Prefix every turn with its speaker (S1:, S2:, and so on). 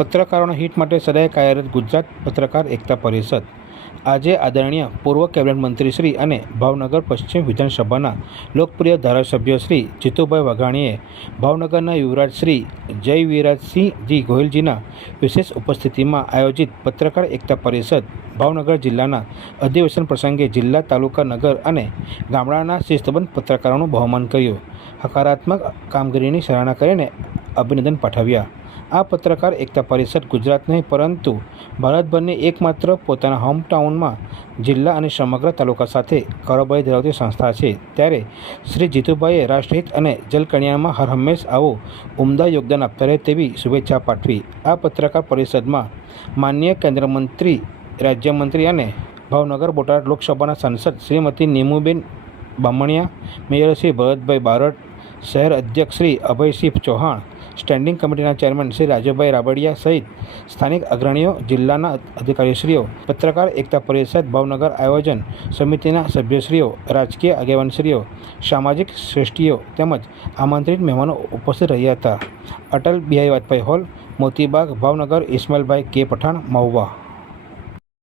S1: પત્રકારોના હિત માટે સદાય કાર્યરત ગુજરાત પત્રકાર એકતા પરિષદ. આજે આદરણીય પૂર્વ કેબિનેટ મંત્રી શ્રી અને ભાવનગર પશ્ચિમ વિધાનસભાના લોકપ્રિય ધારાસભ્ય શ્રી જીતુભાઈ વઘાણીએ ભાવનગરના યુવરાજ શ્રી જય વિરાજસિંહજી ગોહિલજીના વિશેષ ઉપસ્થિતિમાં આયોજિત પત્રકાર એકતા પરિષદ ભાવનગર જિલ્લાના અધિવેશન પ્રસંગે જિલ્લા તાલુકા નગર અને ગામડાના શિસ્તબંધ પત્રકારોનું બહુમાન કર્યું. હકારાત્મક કામગીરીની સરાહના કરીને અભિનંદન પાઠવ્યા. આ પત્રકાર એકતા પરિષદ ગુજરાત નહીં, પરંતુ ભારતભરની એકમાત્ર પોતાના હોમટાઉનમાં જિલ્લા અને સમગ્ર તાલુકા સાથે કારોબારી ધરાવતી સંસ્થા છે. ત્યારે શ્રી જીતુભાઈએ રાષ્ટ્રહિત અને જલકલ્યાણમાં હર હંમેશ આવું ઉમદા યોગદાન આપતા રહે તેવી શુભેચ્છા પાઠવી. આ પત્રકાર પરિષદમાં માન્ય કેન્દ્ર મંત્રી રાજ્યમંત્રી અને ભાવનગર બોટાદ લોકસભાના સાંસદ શ્રીમતી નીમુબેન બામણિયા, મેયર શ્રી ભરતભાઈ બારડ શહેર અધ્યક્ષ શ્રી અભયસિંહ ચૌહાણ સ્ટેન્ડિંગ કમિટીના ચેરમેન શ્રી રાજુભાઈ રાબડિયા સહિત સ્થાનિક અગ્રણીઓ, જિલ્લાના અધિકારીશ્રીઓ, પત્રકાર એકતા પરિષદ, ભાવનગર આયોજન સમિતિના સભ્યશ્રીઓ, રાજકીય આગેવાનશ્રીઓ, સામાજિક શ્રેષ્ઠીઓ તેમજ આમંત્રિત મહેમાનો ઉપસ્થિત રહ્યા હતા. Atal Bihari Vajpayee hall, Motibagh, Bhavnagar, Ismailbhai K Pathan, Mahuva